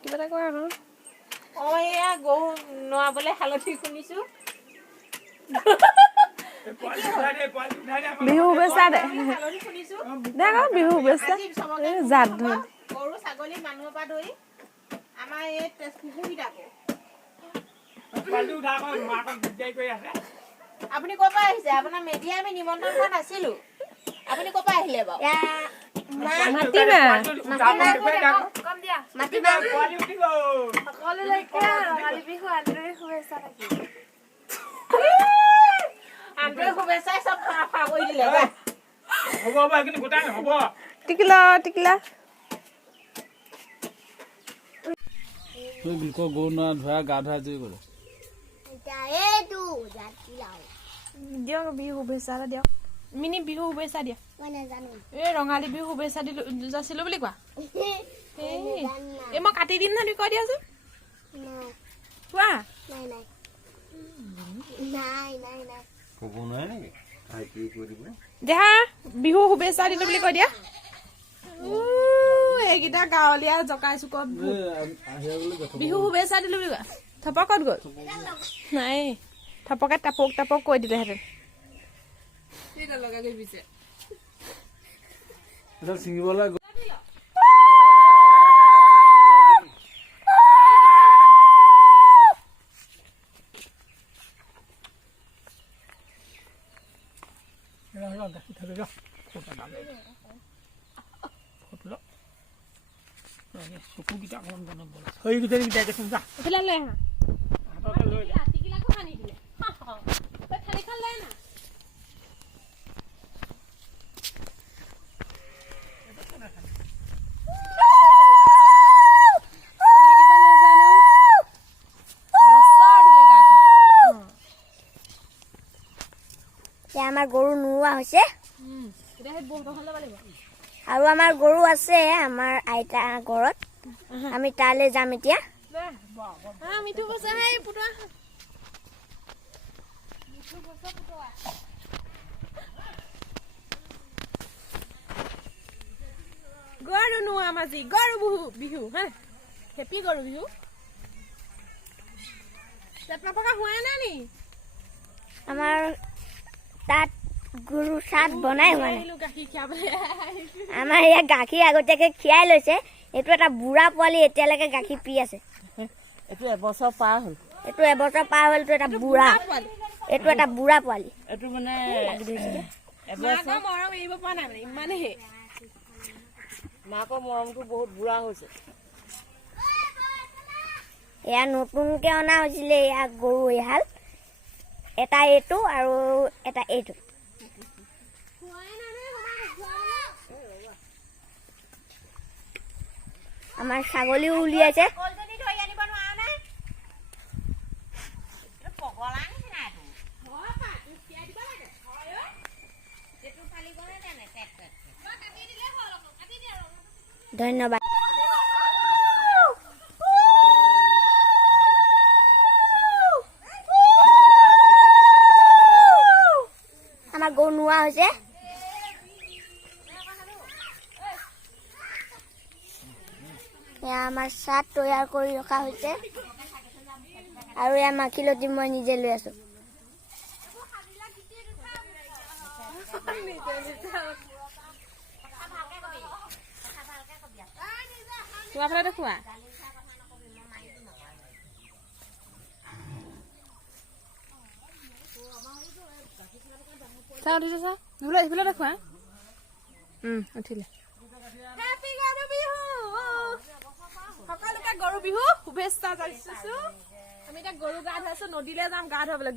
কিবা এটা কোৱা আকৌ এয়া গৰু নোৱাবলৈ হালধি শুনিছো বিহু শুভেচ্ছা দে হালধি শুনিছো দে আকৌ বিহু শুভেচ্ছা জাত ধৰ গৰু ছাগলী মানুহৰ পৰা ধৰি আমাৰ এই কুকুৰকেইটাকো আপুনি ক'ৰ পৰা আহিছে আপোনাৰ মেডিয়া আমি নিমন্ত্ৰণ কৰা নাছিলো আপুনি ক'ৰ পৰা আহিলে বাৰু শুভেচ্ছাই চব ফা কৰি দিলে হ'ব টিকিলা টিকিলা গৰু নোৱা ধোৱা গা ধোৱা যি কৰে দিয়ক বিহু শুভেচ্ছা এটা দিয়ক মিনি বিহু শুভেচ্ছা দিয়া এই ৰঙালী বিহু শুভেচ্ছা দিলো যাচিলো বুলি কোৱা এই মই কাটি দিম নহয় কৈ দিয়াচোন কোৱা ক'ব নোৱাৰে নেকি কি কৰিব দেহা বিহু শুভেচ্ছা দিলো বুলি কৈ দিয়া এইকেইটা গাঁৱলীয়া জকাই চুকৰ বিহু শুভেচ্ছা দিলো বুলি কোৱা থপকত গ'ল নাই থপকে টাপক টাপক কৈ দিলেহেঁতেন ছিঙিবলৈ চকুকেইটা অকণমান বনাব সেইকেইটা দেখোন যা এইফালে লৈ আহা হাততে লৈ যা আমাৰ গৰু নোৰোৱা হৈছে আৰু আমাৰ গৰু আছে আমাৰ আইতা ঘৰত আমি তালৈ যাম এতিয়া গৰু নোৱা মাজি গৰু বিহু হা হেপী গৰু বিহু হোৱা নাই নি আমাৰ তাত গৰু চাত বনাই হোৱা নাই আমাৰ ইয়াত গাখীৰ আগতীয়াকৈ খীৰাই লৈছে এইটো এটা বুঢ়া পোৱালি এতিয়ালৈকে গাখীৰ পি আছে এইটো এবছৰ পাৰ হ'ল এইটো এবছৰ পাৰ হ'ল এইটো এটা বুঢ়া পোৱালি এইটো মানে মৰম এৰিব পৰা নাই মানে ইমানেই মাকৰ মৰমটো বহুত বুঢ়া হৈছে এয়া নতুনকৈ অনা হৈছিলে এয়া গৰু এহাল এটা এইটো আৰু এটা এইটো আমাৰ ছাগলীও উলিয়াইছে ধন্যবাদ আমাৰ গৰু নোৱা হৈছে এয়া আমাৰ চাট তৈয়াৰ কৰি ৰখা হৈছে আৰু এয়া মাখিলতি মই নিজে লৈ আছো তোমাৰ ফালে দেখুৱা চাওঁ উঠিছে চাওঁ এইফালে দেখুৱা উঠিলে সকলোকে গৰু বিহু শুভেচ্ছা যাচিছো আমি এতিয়া গৰু গা ধুৱাইছো নদীলৈ যাম গা ধুৱাবলৈ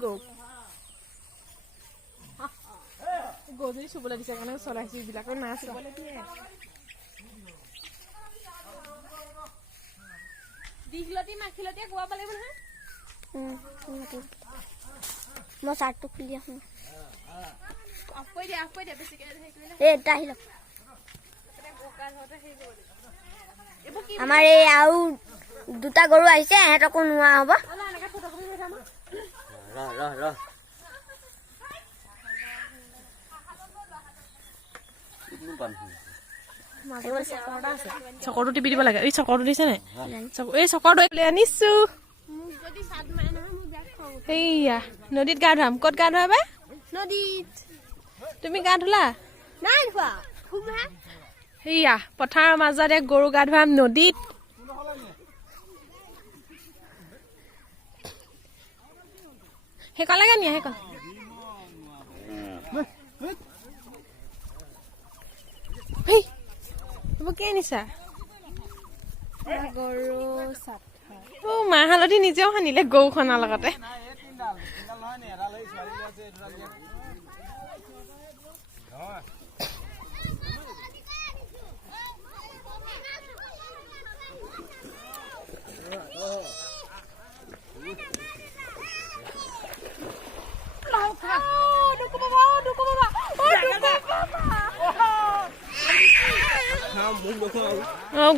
গৰুজনী চুবলৈ দিছে কাৰণে চলাইছো এইবিলাকৰ নাচ দীঘলতি মাখিলতিয়ে গোৱাব লাগিব নহয় মই চাৰ্টটো খুলি আহোঁ অফ কৰি দিয়া বেছিকে এটা আহি লওক আমাৰ এই আৰু দুটা গৰু আহিছে সিহঁতকো নোৱা হ'ব চকৰটো টিপি দিব লাগে। এই চকৰটো দিছে নাই? এই চকৰটো লৈ আনিছো। সেইয়া নদীত গা ধুৱাম। ক'ত গা ধুৱাবা? নদীত। তুমি গা ধুলা? নাই ধোৱা। সেইয়া পথাৰৰ মাজতে গৰু গা ধুৱাম নদীত। সেইকলৈকে নিয়া সেইকল। এইবোৰ কি আনিছা? গৰু মাহ হালধি নিজেও সানিলে গৰুখনৰ লগতে।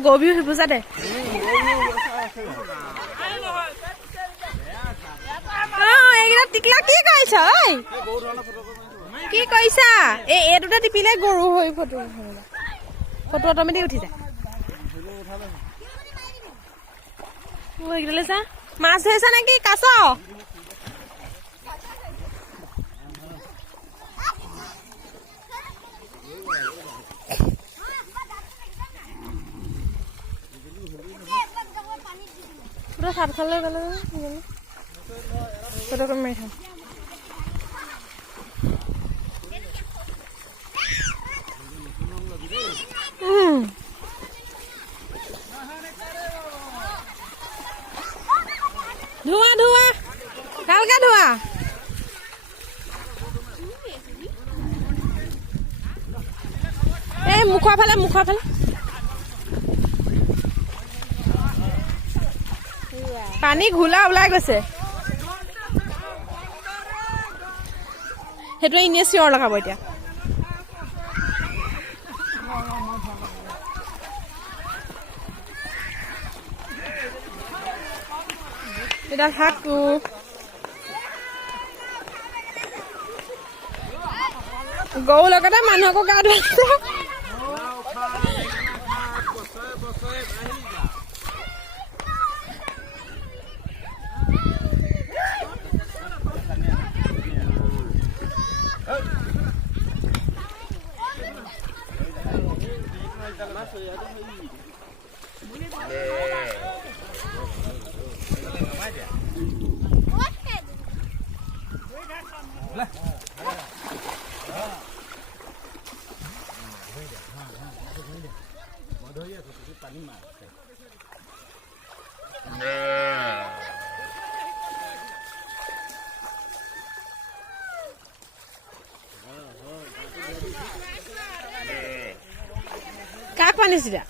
গৰু বিহু বুজা দে। এইকেইটা টিকলা কি কৰিছ? কি কৰিছা? এই দুটা টিপিলে গৰু হৈ ফটো অটমেটিক উঠি যায়। এইকেইটালৈ চা। মাছ ধৰিছা নেকি? কাছ? সাত খালে গ'লে ফটো মাৰি থাম। ধোৱা ধোৱা ভালকে ধোৱা। এই মুখৰ ফালে পানী ঘোলা ওলাই গৈছে। সেইটোৱে এনেই চিঞৰ লগাব এতিয়া। এডাল শাকটো গৰু লগতে মানুহকো গা ধুৱাইছে। কাক পানী দিছিলা?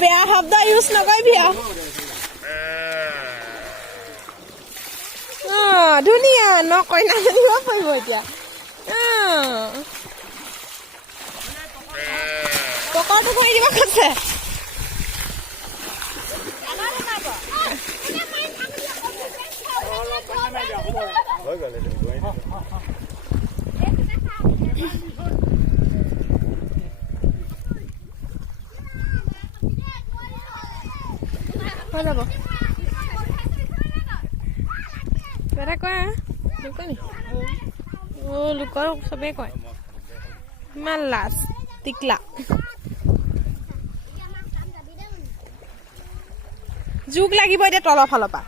বেয়া শব্দ ইউজ নকৰিবি। ধুনীয়া নকইনা জানিব পাৰিব এতিয়া। পকৰটো কৰি দিব কৈছে। হৈ যাব এটা কয় লোকৰ নি? লোকৰ চবেই কয় ইমান লাজ টিকলা। জোক লাগিব এতিয়া তলৰ ফালৰ পৰা।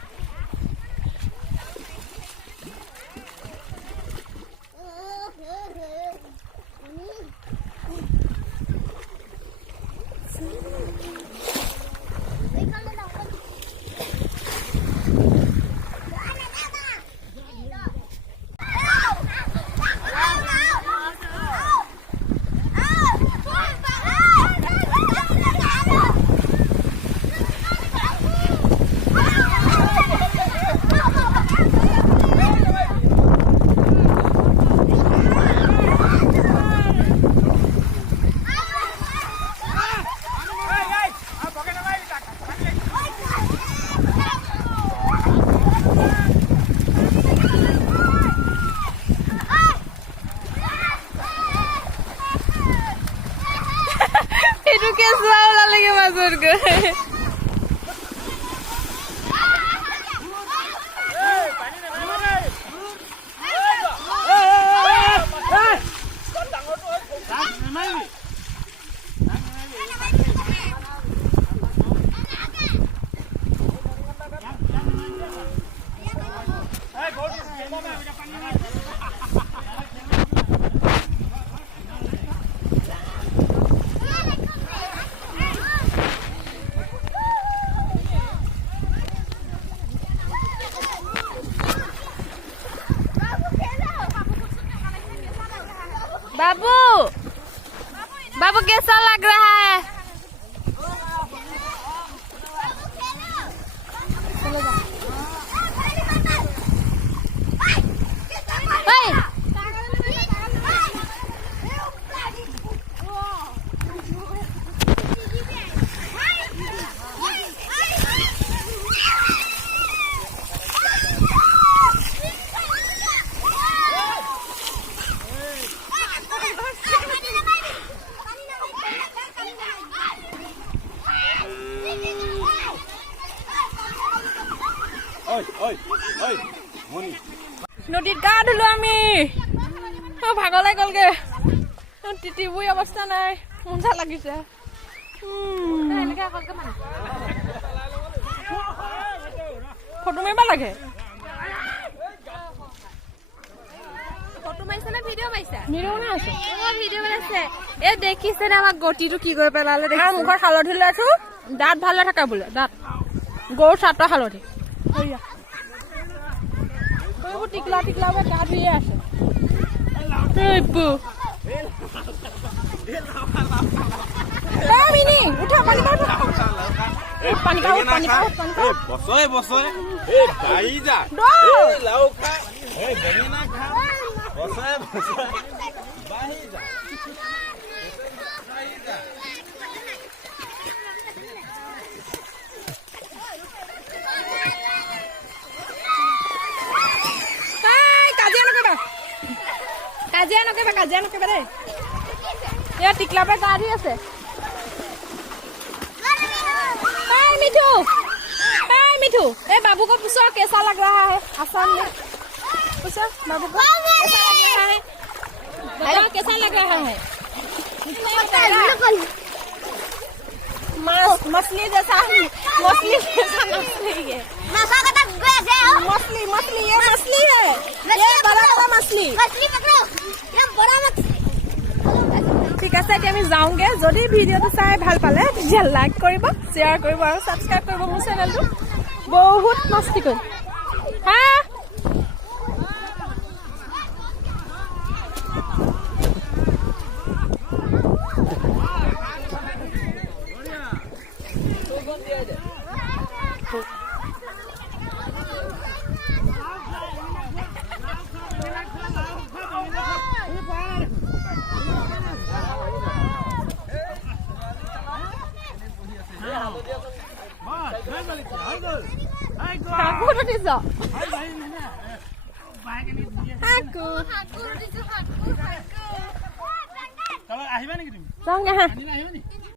बाबू बाबू कैसा लग रहा है? নদীত গা ধুলো আমি ভাগৰ লাগি গ'লগে তিতিবুই অৱস্থা নাই মজা লাগিছে ফটো মাৰিব লাগে ফটো মাৰিছে নে ভিডিঅ' মাৰিছে? ভিডিঅ' বনাই আছো ভিডিঅ' বনাইছে। এই দেখিছে নে আমাক গতিটো কি কৰি পেলালে আৰু মুখত হালধি লৈ আছো দাঁত ভালে থকা বোলে দাঁত গৰু চাতৰ হালধি এইবোৰ টিকলা টিকলাকে গা ধুইয়ে আছে মিনি উঠা পানী বছৰে বছৰে বাঢ়ি যা লাও খা বেঙেনা খা বছৰে বছৰে বাঢ়ি যা কাজিয়া নকৰিবা দেই এয়া টিকলা পে গা ধুই আছে मिठू ए बाबू को पूछो कैसा लग रहा है आसान में पूछो बाबू को कैसा लग रहा है बताओ कैसा लग रहा है मछली जैसा मछली है मछली ये मछली है ये बड़ा मछली ঠিক আছে এতিয়া আমি যাওঁগে যদি ভিডিঅ'টো চাই ভাল পালে তেতিয়া লাইক কৰিব শ্বেয়াৰ কৰিব আৰু ছাবস্ক্ৰাইব কৰিব মোৰ চেনেলটো বহুত মস্তি কৰিম হা Aku udah bisa. Aku. Kalau ahibani gitu. Jangan.